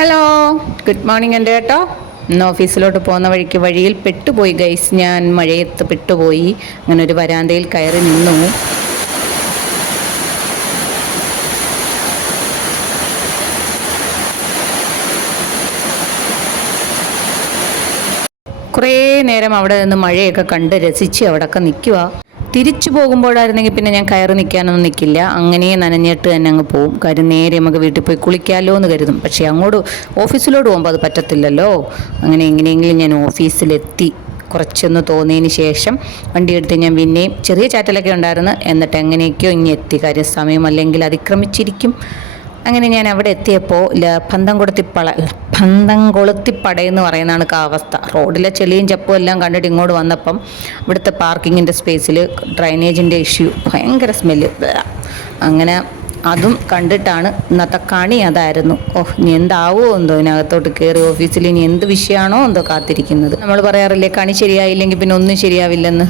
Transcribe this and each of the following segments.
Hello, good morning എൻ്റെ കേട്ടോ. ഇന്ന് ഓഫീസിലോട്ട് പോകുന്ന വഴിയിൽ പെട്ടുപോയി ഗൈസ്. ഞാൻ മഴയത്ത് പെട്ടുപോയി. അങ്ങനെ ഒരു വരാന്തയിൽ കയറി നിന്നു. കുറേ നേരം അവിടെ നിന്ന് മഴയൊക്കെ കണ്ട് രസിച്ച് അവിടെയൊക്കെ നിൽക്കുക. തിരിച്ചു പോകുമ്പോഴായിരുന്നെങ്കിൽ പിന്നെ ഞാൻ കയറി നിൽക്കാനൊന്നും നിൽക്കില്ല. അങ്ങനെ നനഞ്ഞിട്ട് തന്നെ അങ്ങ് പോവും. കാര്യം നേരെ നമുക്ക് വീട്ടിൽ പോയി കുളിക്കാമല്ലോ എന്ന് കരുതും. പക്ഷേ അങ്ങോട്ട് ഓഫീസിലോട്ട് പോകുമ്പോൾ അത് പറ്റത്തില്ലല്ലോ. അങ്ങനെ എങ്ങനെയെങ്കിലും ഞാൻ ഓഫീസിലെത്തി. കുറച്ചൊന്ന് തോന്നിയതിന് ശേഷം വണ്ടി എടുത്ത് ഞാൻ പിന്നെയും ചെറിയ ചാറ്റലൊക്കെ ഉണ്ടായിരുന്നു. എന്നിട്ട് എങ്ങനെയൊക്കെയോ ഇങ്ങനെ എത്തി. കാര്യം സമയം അല്ലെങ്കിൽ അതിക്രമിച്ചിരിക്കും. അങ്ങനെ ഞാൻ അവിടെ എത്തിയപ്പോൾ പന്തംകൊളുത്തിപ്പടയെന്ന് പറയുന്നതാണ് അവസ്ഥ. റോഡിലെ ചെളിയും ചപ്പും എല്ലാം കണ്ടിട്ട് ഇങ്ങോട്ട് വന്നപ്പം ഇവിടുത്തെ പാർക്കിങ്ങിൻ്റെ സ്പേസിൽ ഡ്രൈനേജിൻ്റെ ഇഷ്യൂ, ഭയങ്കര സ്മെല്ല്. അങ്ങനെ അതും കണ്ടിട്ടാണ് ഇന്നത്തെ കണി അതായിരുന്നു. ഇനി എന്താവോ എന്തോ ഇതിനകത്തോട്ട് കയറി ഓഫീസിൽ ഇനി എന്ത് വിഷയമാണോ എന്തോ കാത്തിരിക്കുന്നത്. നമ്മൾ പറയാറില്ലേ, കണി ശരിയായില്ലെങ്കിൽ പിന്നെ ഒന്നും ശരിയാവില്ലെന്ന്.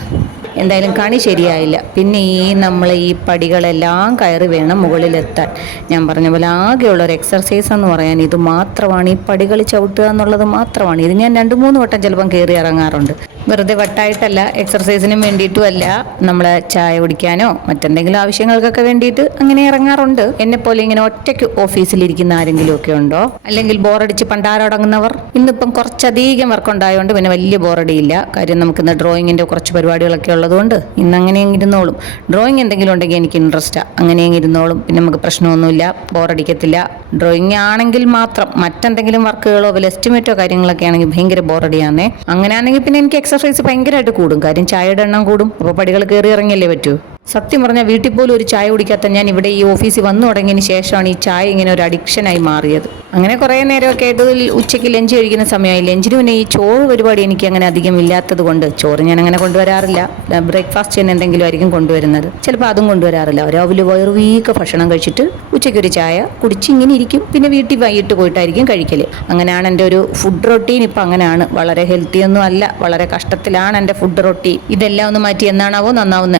എന്തായാലും കണി ശരിയായില്ല. പിന്നെ നമ്മൾ ഈ പടികളെല്ലാം കയറി വേണം മുകളിലെത്താൻ. ഞാൻ പറഞ്ഞ പോലെ ആകെയുള്ളൊരു എക്സർസൈസ് എന്ന് പറയാൻ ഇത് മാത്രമാണ്. ഈ പടികൾ ചവിട്ടുക എന്നുള്ളത് മാത്രമാണ്. ഇത് ഞാൻ 2-3 വട്ടം ചിലപ്പം കയറി ഇറങ്ങാറുണ്ട്. വെറുതെ വട്ടായിട്ടല്ല, എക്സർസൈസിനും വേണ്ടിയിട്ടുമല്ല. നമ്മൾ ചായ കുടിക്കാനോ മറ്റെന്തെങ്കിലും ആവശ്യങ്ങൾക്കൊക്കെ വേണ്ടിയിട്ട് അങ്ങനെ ഇറങ്ങാറുണ്ട്. എന്നെപ്പോലെ ഇങ്ങനെ ഒറ്റയ്ക്ക് ഓഫീസിലിരിക്കുന്ന ആരെങ്കിലും ഒക്കെ ഉണ്ടോ? അല്ലെങ്കിൽ ബോറടിച്ച് പണ്ടാരടങ്ങുന്നവർ? ഇന്നിപ്പം കുറച്ചധികം വർക്ക് ഉണ്ടായതുകൊണ്ട് പിന്നെ വലിയ ബോറടിയില്ല. കാര്യം നമുക്കിന്ന് ഡ്രോയിങ്ങിൻ്റെ കുറച്ച് പരിപാടികളൊക്കെ ഉള്ളതുകൊണ്ട് ഇന്ന് അങ്ങനെ ഇരുന്നോളും. ഡ്രോയിങ് എന്തെങ്കിലും ഉണ്ടെങ്കിൽ എനിക്ക് ഇൻട്രസ്റ്റാണ്. അങ്ങനെ ഇരുന്നോളും. പിന്നെ നമുക്ക് പ്രശ്നമൊന്നുമില്ല, ബോറടിക്കത്തില്ല. ഡ്രോയിങ് ആണെങ്കിൽ മാത്രം. മറ്റെന്തെങ്കിലും വർക്കുകളോ വല്ല എസ്റ്റിമേറ്റോ കാര്യങ്ങളൊക്കെ ആണെങ്കിൽ ഭയങ്കര ബോറടിയാന്നേ. അങ്ങനെയാണെങ്കിൽ പിന്നെ എനിക്ക് എക്സർസൈസ് ഭയങ്കരമായിട്ട് കൂടും. കാര്യം ചായയുടെ എണ്ണം കൂടും. അപ്പോൾ പടികൾ കയറി ഇറങ്ങിയല്ലേ പറ്റൂ. സത്യം പറഞ്ഞാൽ വീട്ടിൽ പോലും ഒരു ചായ കുടിക്കാത്ത ഞാൻ ഇവിടെ ഈ ഓഫീസിൽ വന്നു തുടങ്ങിയതിന് ശേഷമാണ് ഈ ചായ ഇങ്ങനെ ഒരു അഡിക്ഷനായി മാറിയത്. അങ്ങനെ കുറേ നേരമൊക്കെ ആയിട്ട് ഉച്ചയ്ക്ക് ലഞ്ച് കഴിക്കുന്ന സമയമായി. ലഞ്ചിന് പിന്നെ ഈ ചോറ് പരിപാടി എനിക്ക് അങ്ങനെ അധികം ഇല്ലാത്തത് കൊണ്ട് ചോറ് ഞാൻ അങ്ങനെ കൊണ്ടുവരാറില്ല. ബ്രേക്ക്ഫാസ്റ്റ് തന്നെ എന്തെങ്കിലും ആയിരിക്കും കൊണ്ടുവരുന്നത്. ചിലപ്പോൾ അതും കൊണ്ടുവരാറില്ല. രാവിലെ വയറു വീക്ക ഭക്ഷണം കഴിച്ചിട്ട് ഉച്ചയ്ക്ക് ഒരു ചായ കുടിച്ച് ഇങ്ങനെ ഇരിക്കും. പിന്നെ വീട്ടിൽ വൈകിട്ട് പോയിട്ടായിരിക്കും കഴിക്കൽ. അങ്ങനെയാണ് എൻ്റെ ഒരു ഫുഡ് റൊട്ടീൻ. ഇപ്പം അങ്ങനെയാണ്. വളരെ ഹെൽത്തി ഒന്നും അല്ല, വളരെ കഷ്ടത്തിലാണ് എൻ്റെ ഫുഡ് റൊട്ടീൻ. ഇതെല്ലാം ഒന്ന് മാറ്റി എന്നാണാവോ നന്നാവുന്നത്.